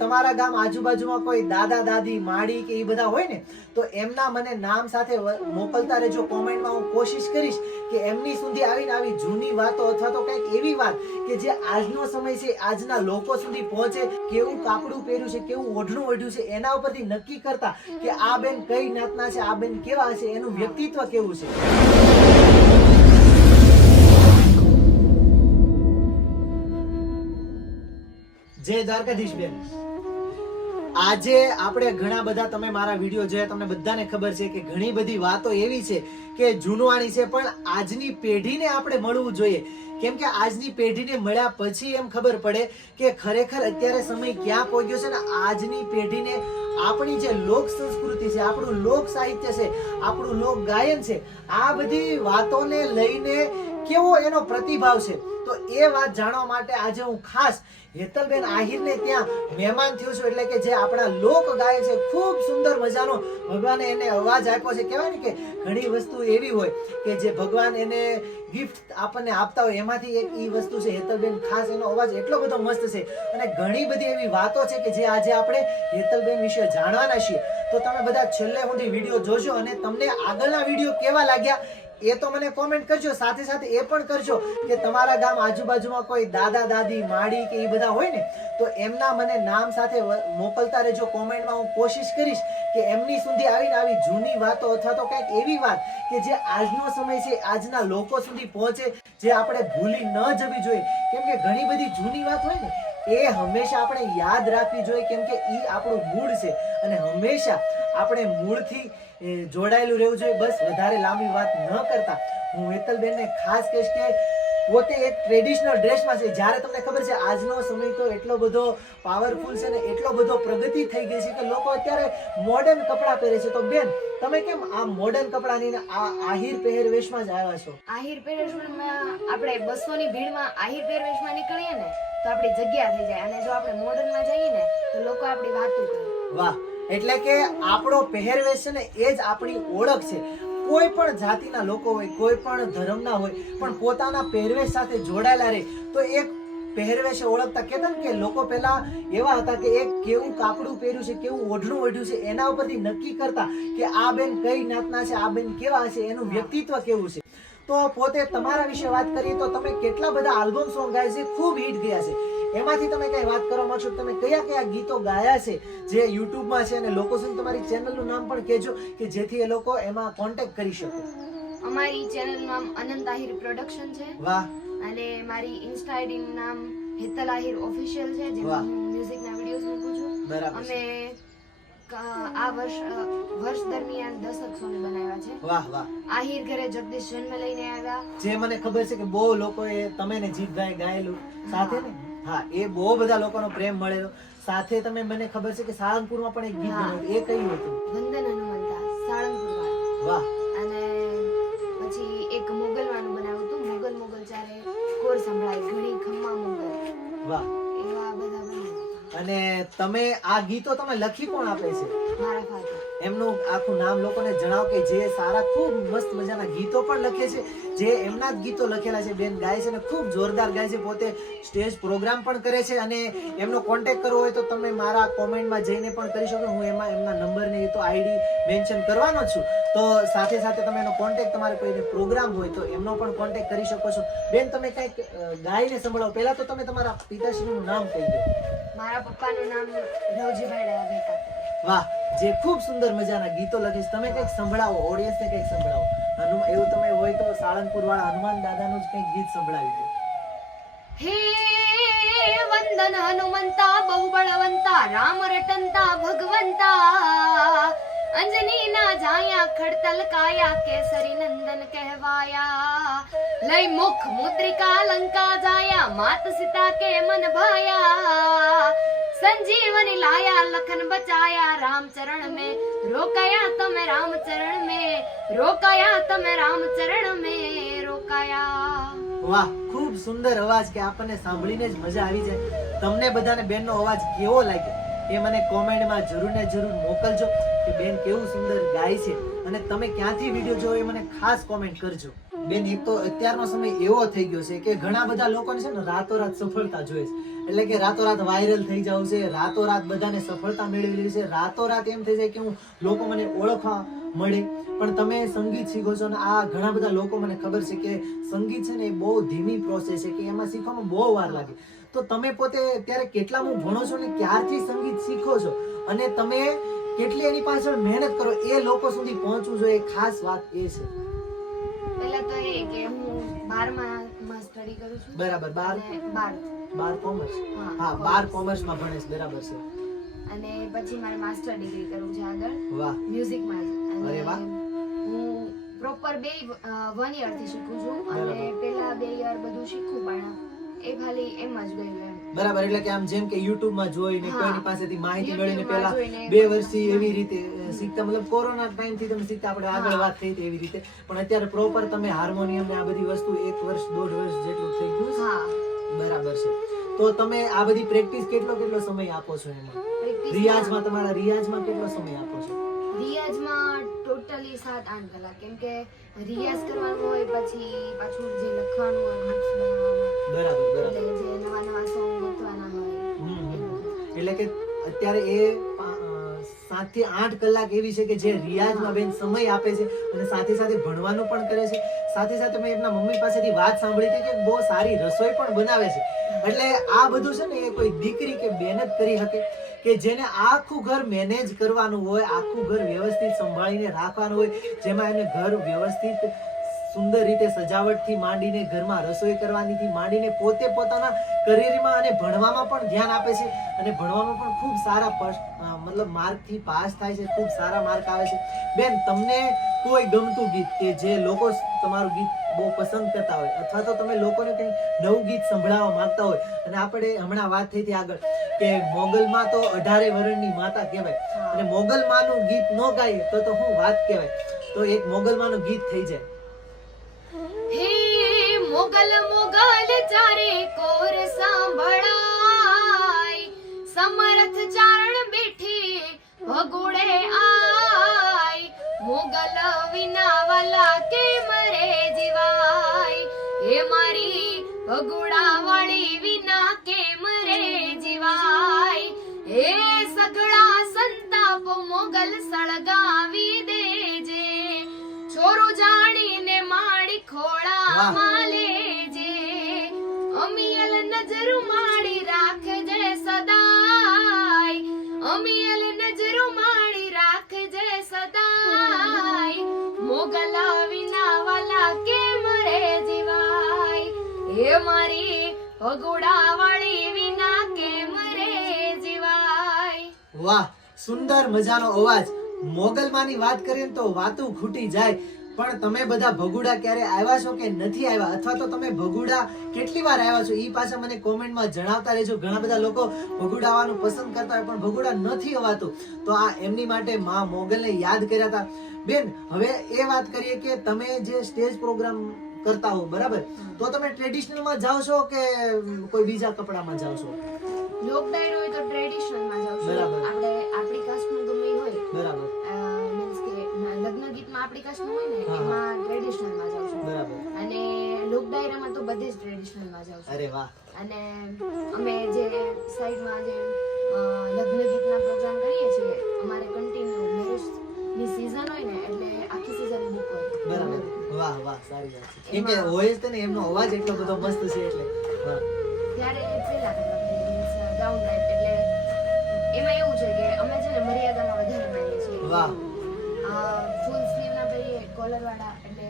તમારા ગામ આજુબાજુમાં કોઈ દાદા દાદી માડી કે એ બધા હોય ને તો એમના મને નામ સાથે મોકલતા રહેજો કોમેન્ટમાં. હું કોશિશ કરીશ કે એમની સુધી આવીને આવી જૂની વાતો અથવા તો કંઈક એવી વાત કે જે આજનો સમય છે આજના લોકો સુધી પહોંચે. કેવું કાપડું પહેર્યું છે, કેવું ઓઢણું ઓઢ્યું છે, એના ઉપરથી નક્કી કરતા કે આ બેન કઈ જ્ઞાતના છે, આ બેન કેવા છે, એનું વ્યક્તિત્વ કેવું છે. જય દ્વારકાધીશ બેન. આજે આપણે ઘણા બધા, તમે મારા વિડીયો જોયા, તમને બધાને ખબર છે કે ઘણી બધી વાતો એવી છે કે જૂનવાણી છે, પણ આજની પેઢીને આપણે મળવું જોઈએ. કેમ કે આજની પેઢીને મળ્યા પછી એમ ખબર પડે કે ખરેખર અત્યારે સમય ક્યાં પહોંચ્યો છે ને આજની પેઢીને આપણી જે લોક સંસ્કૃતિ છે, આપણું લોક સાહિત્ય છે, આપણું લોક ગાયન છે, આ બધી વાતોને લઈને કેવો એનો પ્રતિભાવ છે. તો એ વાત જાણવા માટે આજે હું ખાસ હેતલબેન આહિરને ત્યાં મહેમાન થયો છું. એટલે કે જે આપણા લોક ગાય છે, ખૂબ સુંદર મજાનો ભગવાને એને અવાજ આપ્યો છે. કહેવાય ને કે ઘણી વસ્તુ એવી હોય કે જે ભગવાન એને ગિફ્ટ આપણને આપતા હોય, એમાંથી એક ઈ વસ્તુ છે હેતલબેન. ખાસ એનો અવાજ એટલો બધો મસ્ત છે અને ઘણી બધી એવી વાતો છે કે જે આજે આપણે હેતલબેન વિશે જાણવાના છીએ. તો તમે બધા છેલ્લે સુધી વિડીયો જોજો અને તમને આગળના વિડીયો કેવા લાગ્યા એ તો મને કોમેન્ટ કરજો. સાથે સાથે એ પણ કરજો કે તમારા ગામ આજુબાજુમાં કોઈ દાદા દાદી માડી કે એ બધા હોય ને તો એમના મને નામ સાથે મોકલતા રહેજો કોમેન્ટમાં. હું કોશિશ કરીશ કે એમની સુધી આવીને આવી જૂની વાતો અથવા તો કંઈક એવી વાત કે જે આજનો સમય છે આજના લોકો સુધી પહોંચે, જે આપણે ભૂલી ન જવી જોઈએ. કેમ કે ઘણી બધી જૂની વાત હોય ને એ હંમેશા આપણે યાદ રાખવી જોઈએ. કેમ કે એ આપણું મૂળ છે અને હંમેશા આપણે મૂળથી જોડાયેલું રહેવું જોઈએ. બસ વધારે લાંબી વાત ન કરતા હું હેતલબેનને ખાસ કહીશ કે પોતે એક ટ્રેડિશનલ ડ્રેસમાં છે. જ્યારે તમને ખબર છે આજનો સમય તો એટલો બધો પાવરફુલ છે ને એટલો બધો પ્રગતિ થઈ ગઈ છે કે લોકો અત્યારે મોડર્ન કપડાં પહેરે છે. તો બેન તમે કેમ આ મોડર્ન કપડાની આ આહિર પહેરવેશમાં જ આવ્યા છો? આહિર પહેરવેશમાં આપણે બસોની ભીડમાં આહિર પહેરવેશમાં નીકળીએ ને તો આપણી જગ્યા થઈ જાય, અને જો આપણે મોડર્નમાં જઈએ ને તો લોકો આપણી વાતો કરે. વાહ, એટલે કે આપણો પહેરવેશ છે ને એ જ આપણી ઓળખ છે. કોઈ પણ જાતિના લોકો હોય, કોઈ પણ ધર્મના હોય, પણ પોતાના પહેરવેશ સાથે જોડાયેલા રહે તો એક પહેરવેશ ઓળખતા. કહેતા ને કે લોકો પહેલા એવા હતા કે એક કેવું કાપડું પહેર્યું છે, કેવું ઓઢણું ઓઢ્યું છે, એના ઉપરથી નક્કી કરતા કે આ બેન કઈ જ્ઞાતના છે, આ બેન કેવા છે, એનું વ્યક્તિત્વ કેવું છે. તો પોતે તમારા વિશે વાત કરીએ તો તમે કેટલા બધા આલ્બમ સોંગ ગાય છે, ખૂબ હિટ ગયા છે. એમાંથી તમે કઈ વાત કરવા માંગશો? તમે કયા કયા ગીતો ગાયા છે જે યુટ્યુબમાં છે અને લોકો સુધી તમારી ચેનલનું નામ પણ કહેજો કે જેથી એ લોકો એમાં કોન્ટેક્ટ કરી શકે. અમારી ચેનલનું નામ અનંત આહિર પ્રોડક્શન છે. વાહ. અને મારી ઇન્સ્ટા આઈડી નું નામ હેતલ આહિર ઓફિશિયલ છે, જેમાં હું મ્યુઝિકના વિડિયોઝ મૂકું છું. બરાબર. અમે આ વર્ષ દરમિયાન 10 સોંગ બનાવ્યા છે. વાહ વાહ. આહિર ઘરે જગદીશ જન્મ લઈને આવ્યા, જે મને ખબર છે કે બહુ લોકોએ તમે ને જીતભાઈ ગાયેલું સાથે ને. હા, એ બહુ બધા લોકોનો પ્રેમ મળેલો. સાથે તમે મને ખબર છે કે સાળંગપુરમાં પણ એક ગીત બનાવ્યું, એ કયું હતું? વંદન હનુમંતા, સાળંગપુર વાળા. વાહ. અને પછી એક મોગલવાનું બનાવ્યું હતું, મોગલ મોગલ ચારે કોર સંભળાય ઘણી ખમ્મા મોગલ. વાહ. એવા બધા બનાવ્યા. અને તમે આ ગીતો તમે લખી કોણ આપે છે? મારા ફાધર. એમનું આખું નામ લોકોને જણાવો કે જે સારા ખૂબ મસ્ત મજાના ગીતો પણ લખે છે, જે એમના જ ગીતો લખેલા છે. બેન ગાય છે ને ખૂબ જોરદાર ગાય છે, પોતે સ્ટેજ પ્રોગ્રામ પણ કરે છે. અને એમનો કોન્ટેક્ટ કરવો હોય તો તમે મારા કોમેન્ટમાં જઈને પણ કરી શકો. હું એમાં એમના નંબર ને એ તો આઈડી મેન્શન કરવાનો જ છું. તો સાથે સાથે તમે એનો કોન્ટેક્ટ, તમારે કોઈને પ્રોગ્રામ હોય તો એમનો પણ કોન્ટેક્ટ કરી શકો છો. બેન તમે કંઈક ગાઈને સંભળાવો. પહેલા તો તમે તમારા પિતાશ્રીનું નામ કહી દો. મારા પપ્પાનું નામ રવજીભાઈ દયાભાઈ કાકા. વાહ, જે ખૂબ સુંદર મજાના ગીતો લખે છે. તમે કંઈક સંભળાવો, ઓડિયન્સને કંઈક સંભળાવો. એવું તમે હોય તો સાળંગપુર વાળા હનુમાન દાદાનું જ કંઈક ગીત સંભળાવી દો. હે વંદન હનુમંતા, બહુ બળવંતા, રામ રટંતા ભગવંતા, અંજની ના જાયા ખડતલ કાયા, કેસરી નંદન કહેવાયા, લઈ મુખ મુદ્રિકા લંકા જાયા, માત સીતા કે મન ભાયા, संजीवनी लाया लखन बचाया, राम चरण में रोकाया तमे राम चरण में, रोकाया तमे राम चरण में रोकाया. વાહ, ખૂબ સુંદર અવાજ કે આપણને સાંભળીને જ મજા આવી જાય. તમને બધાને બેનનો અવાજ કેવો લાગ્યો એ મને કોમેન્ટમાં જરૂર ને જરૂર મોકલજો કે બેન કેવું સુંદર ગાય છે. અને તમે ક્યાંથી વિડીયો જોવો એ મને ખાસ કોમેન્ટ કરજો. બેન, એક તો અત્યારનો સમય એવો થઈ ગયો છે કે ઘણા બધા લોકોને છે ને રાતોરાત સફળતા જોઈએ છે. એટલે કે રાતોરાત વાયરલ થઈ જાવ છે, રાતોરાત બધાને સફળતા મેળવી લેવી છે, રાતોરાત એમ થઈ જાય કે હું લોકો મને ઓળખવા મળે. પણ તમે સંગીત શીખો છો ને આ ઘણા બધા લોકો મને ખબર છે કે સંગીત છે ને એ બહુ ધીમી પ્રોસેસ છે, કે એમાં શીખવામાં બહુ વાર લાગે. તો તમે પોતે ત્યારે કેટલામું ભણો છો ને ક્યારથી સંગીત શીખો છો અને તમે કેટલી એની પાછળ મહેનત કરો, એ લોકો સુધી પહોંચવું જોઈએ, ખાસ વાત એ છે. પહેલા તો એ કે હું 12માં સ્ટડી કરું છું. બરાબર. 12 કોમર્સ. હા, 12 કોમર્સમાં ભણે છે. બરાબર છે. અને પછી મારે માસ્ટર ડિગ્રી કરવું છે આગળ. વાહ. મ્યુઝિકમાં જ. અરે વાહ. હું પ્રોપર 1 યર થી શીખું છું અને પેલા 2 યર બધું શીખું પણ એ ખાલી એમ જ ગયું એમ. બરાબર. એટલે કે આમ જેમ કે YouTube માં જોઈને કોઈની પાસેથી માહિતી મેળવીને YouTube માં પેલા જોઈને 2 વર્ષથી એવી રીતે શીખતા, મતલબ કોરોના ટાઈમ થી તમે શીખતા, આપણે આગળ વાત થઈ હતી એવી રીતે. પણ અત્યારે પ્રોપર તમે હાર્મોનિયમ ને આ બધી વસ્તુ 1 વર્ષ 1.5 વર્ષ જેટલું થઈ ગયું છે. હા. બરાબર છે. તો તમે આ બધી પ્રેક્ટિસ કેટલો સમય આપો છો એમાં? રિયાઝમાં તમારા રિયાઝમાં કેટલો સમય આપો છો? રિયાઝમાં ટોટલી 7-8 કલાક, કેમ કે રિયાઝ કરવાનું હોય પછી પાછું જે લખવાનું હોય marks બનાવવાનું. બરાબર. એટલે જે નવા સોંગ ગોતવાના હોય. એટલે કે અત્યારે એ 7 થી 8 કલાક એવી છે કે જે રિયાઝમાં બેન સમય આપે છે અને સાથે સાથે ભણવાનું પણ કરે છે. સાથે સાથે મેં એમના મમ્મી પાસેથી વાત સાંભળી હતી કે બહુ સારી રસોઈ પણ બનાવે છે. એટલે આ બધું છે ને એ કોઈ દીકરી કે બેન જ કરી શકે કે જેને આખું ઘર મેનેજ કરવાનું હોય, આખું ઘર વ્યવસ્થિત સંભાળીને રાખવાનું હોય, જેમાં એને ઘર વ્યવસ્થિત સુંદર રીતે સજાવટથી માંડીને ઘરમાં રસોઈ કરવાનીથી માંડીને પોતે પોતાના કરિયરમાં અને ભણવામાં પણ ધ્યાન આપે છે અને ભણવામાં પણ ખૂબ સારા મતલબ માર્કથી પાસ થાય છે, ખૂબ સારા માર્ક આવે છે. બેન, તમને કોઈ ગમતું ગીત કે જે લોકો તમારું ગીત બહુ પસંદ કરતા હોય અથવા તો તમે લોકોને કંઈ નવું ગીત સંભળાવવા માંગતા હોય, અને આપણે હમણાં વાત થઈ હતી આગળ કે મોગલમાં તો 18 વર્ષની માતા કહેવાય અને મોગલમાંનું ગીત ન ગાય તો શું વાત કહેવાય. તો એક મોગલમાંનું ગીત થઈ જાય. હે મોગલ મોગલ ચારે કોર સાંભળાય, સમર્થ ચારણ બેઠી ભગુડે આય, મોગલ વિના વાલા કે મરે જીવાય, હે મારી ભગુડા વાળી વિના કે મરે જીવાય, હે સગડા સંતાપ મોગલ સળગાવી દેજે, છોરું જાણીને માડી ખોળા માલેજે, અમિયલ નજર માડી રાખજે સદાય, અમિયલ નજર માડી રાખજે સદાય, મોગલ વિના વાલા કે મરે જીવાય, હે મારી ભગુડા વાળી વિના કે મરે જીવાય. વાહ, સુંદર મજાનો અવાજ. મોગલમાંની વાત કરીએ તો વાતું ખૂટી જાય. પણ તમે બધા ભગુડા ક્યારે આવ્યા છો કે નથી આવ્યા, અથવા તો તમે ભગુડા કેટલી વાર આવ્યા છો, ઈ પાછા મને કોમેન્ટમાં જણાવતા રહેજો. ઘણા બધા લોકો ભગુડા આવવાનું પસંદ કરતા હોય પણ ભગુડા નથી અવાતું, તો આ એમની માટે માં મોગલને યાદ કર્યા હતા. બેન, હવે એ વાત કરીએ કે તમે જે સ્ટેજ પ્રોગ્રામ કરતા હો, બરાબર, તો તમે ટ્રેડિશનલમાં જાઓ છો કે કોઈ બીજા કપડામાં જાઓ છો? લોક ડાયરો હોય તો ટ્રેડિશનલમાં જાવ છું. બરાબર. આપણે આપણી કાસ્ટનું ગમે હોય, બરાબર. મીન્સ કે લગ્ન ગીતમાં આપણી કાસ્ટનું હોય ને એમાં ટ્રેડિશનલમાં જાવ છું. બરાબર. અને લોક ડાયરામાં તો બધે જ ટ્રેડિશનલમાં જાવ છું. અરે વાહ. અને અમે જે સાઈડમાં જે લગ્ન ગીતના પ્રોગ્રામ કરીએ છીએ, અમારે કન્ટિન્યુ મેરેજની સીઝન હોય ને એટલે આખી સીઝન બુક હોય. બરાબર. વાહ વાહ, સારી વાત છે. કેમ કે હોય જ ને એમનો અવાજ એટલો બધો મસ્ત છે એટલે. વાહ. ત્યારે પેલા મીન્સ ગાઉન ટાઈપ, એટલે એમાં એવું છે કે અમે છે ને મર્યાદામાં વધારે માનીએ છીએ. વાહ. ફૂલ સ્લીવ ના પહેરીએ, કોલર વાળા, એટલે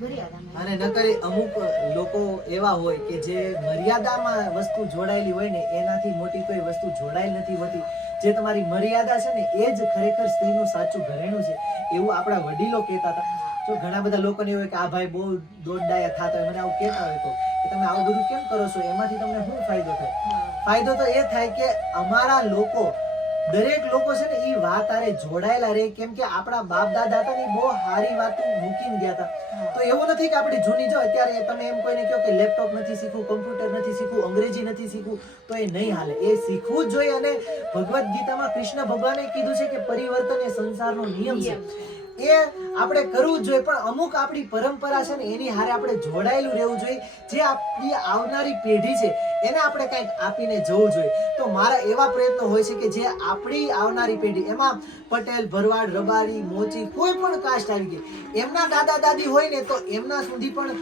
મર્યાદામાં. અને નકર અમુક લોકો એવા હોય કે જે મર્યાદામાં વસ્તુ જોડાયેલી હોય ને એનાથી મોટી કોઈ વસ્તુ જોડાયેલી નથી હોતી. જે તમારી મર્યાદા છે ને એ જ ખરેખર સ્ત્રીનું સાચું ઘરેણું છે, એવું આપણા વડીલો કહેતા હતા. તો ઘણા બધા લોકોને એવું હોય કે આ ભાઈ બહુ દોડડાયા થતા હોય, મને આવું કહેતા હોય તો કે તમે આવું બધું કેમ કરો છો, એમાંથી તમને શું ફાયદો થાય? ફાયદો તો એ થાય કે અમારા લોકો, દરેક લોકો છે ને એ વાત આરે જોડાયેલા રહે. કેમ કે આપણા બાપ દાદા હતા ને બહુ સારી વાતો મૂકીને ગયા હતા. તો એવું નથી કે આપણી જૂની, જો અત્યારે તમે એમ કોઈને કહો કે લેપટોપ નથી શીખવું, કમ્પ્યુટર નથી શીખવું, અંગ્રેજી નથી શીખવું, તો એ નહીં હાલે. એ શીખવું જ જોઈએ. અને ભગવદ ગીતામાં કૃષ્ણ ભગવાને કીધું છે કે પરિવર્તન એ સંસારનો નિયમ છે. એ આપણે કરવું જ જોઈએ, પણ અમુક આપણી પરંપરા છે ને એની હારે આપણે જોડાયેલું રહેવું જોઈએ. જે આપણી આવનારી પેઢી છે એને આપણે કંઈક આપીને જવું જોઈએ. તો મારા એવા પ્રયત્નો હોય છે કે જે આપણી આવનારી પેઢી, એમાં પટેલ, ભરવાડ, રબારી, મોચી, કોઈ પણ કાસ્ટ આવી ગઈ, એમના દાદા દાદી હોય ને તો એમના સુધી પણ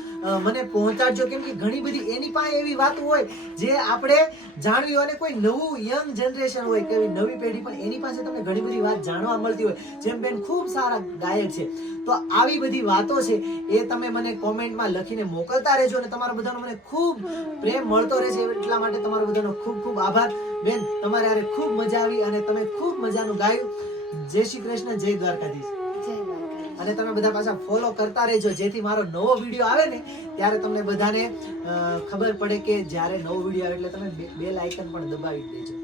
મને પહોંચાડજો. કેમ કે ઘણી બધી એની પાસે એવી વાતો હોય જે આપણે જાણવી હોય, અને કોઈ નવું યંગ જનરેશન હોય કે નવી પેઢી પણ એની પાસે તમને ઘણી બધી વાત જાણવા મળતી હોય. જેમ બેન ખૂબ સારા ગાયક છે, તો આવી બધી વાતો છે એ તમે મને કોમેન્ટમાં લખીને મોકલતા રહેજો, અને તમારો બધાનો મને ખૂબ પ્રેમ મળતો રહેશે. એટલા માટે તમારો બધાનો ખૂબ ખૂબ આભાર. બેન, તમારે હારે ખૂબ મજા આવી અને તમે ખૂબ મજાનું ગાયું. જય શ્રી કૃષ્ણ, જય દ્વારકાધીશ. જય દ્વારકાધીશ. અને તમે બધા પાછા ફોલો કરતા રહેજો, જેથી મારો નવો વિડીયો આવે ને ત્યારે તમને બધાને ખબર પડે કે જ્યારે નવો વિડીયો આવે એટલે તમે બેલ આઇકન પણ દબાવી દેજો.